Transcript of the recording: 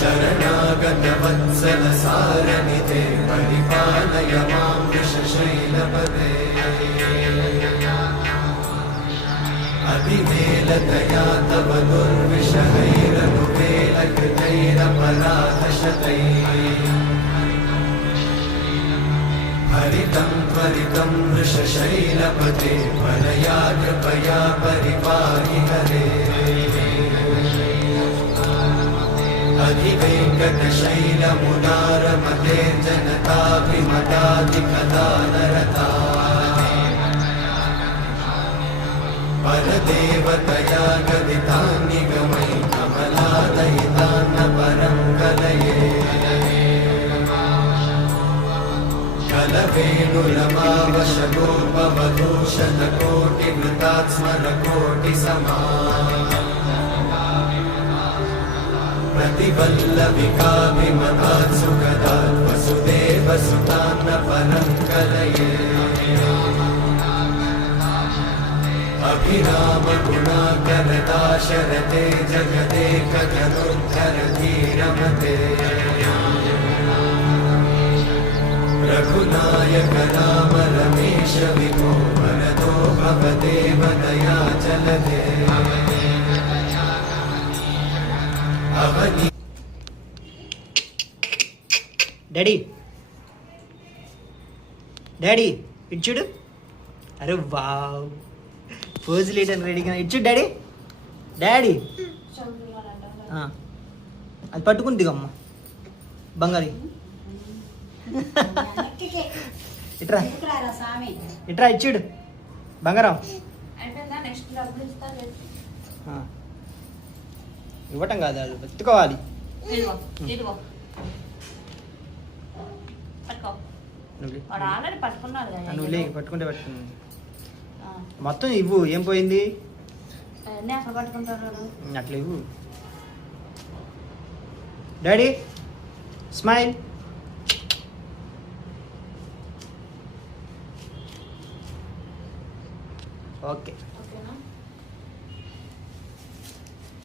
शरणागतवत्सल सारनिधे परिपालय मां वृषशैलपदे अभिवेलतया तव दुर्विषहैरनुवेलकृतैरपराधशतैः हरितं त्वरितं वृषशैलपदे परया कृपया परिपाहि हरे अधिवेङ्कटशैलमुदारमते जनताभिमताधिकदानरता परदेवतया गदितान्निगमै कमलादयितान्न परं कलये कलवेणुरमावशगोपवधूषणकोटिवृतात् स्मरकोटिसमा प्रतिवल्लविकाभिमतात् सुखदात् वसुदेवसुतान्न परं कलये अभिरामगुणाकरदाशरथे जगदेकधनुर्धरधीरमते रघुनायक राम रमेश विभो वरदो भवदेव दयाचलधे డాడీ డాడీ ఇటు చూడు. అరే వావ్, ఫోజ్ లీటర్ రెడీగా ఇటు చూడు డాడీ. డాడీ అది పట్టుకుని దిగమ్మ బంగారి. ఇట్రా ఇట్రా ఇచ్చుడు బంగారం. ఇవ్వటం కాదు, అది వెతుకోవాలి. నువ్వు లే, పట్టుకుంటే పట్టుకున్నాను మొత్తం ఇవ్వు. ఏం పోయింది అట్లా ఇవ్వు. Daddy smile. ఓకే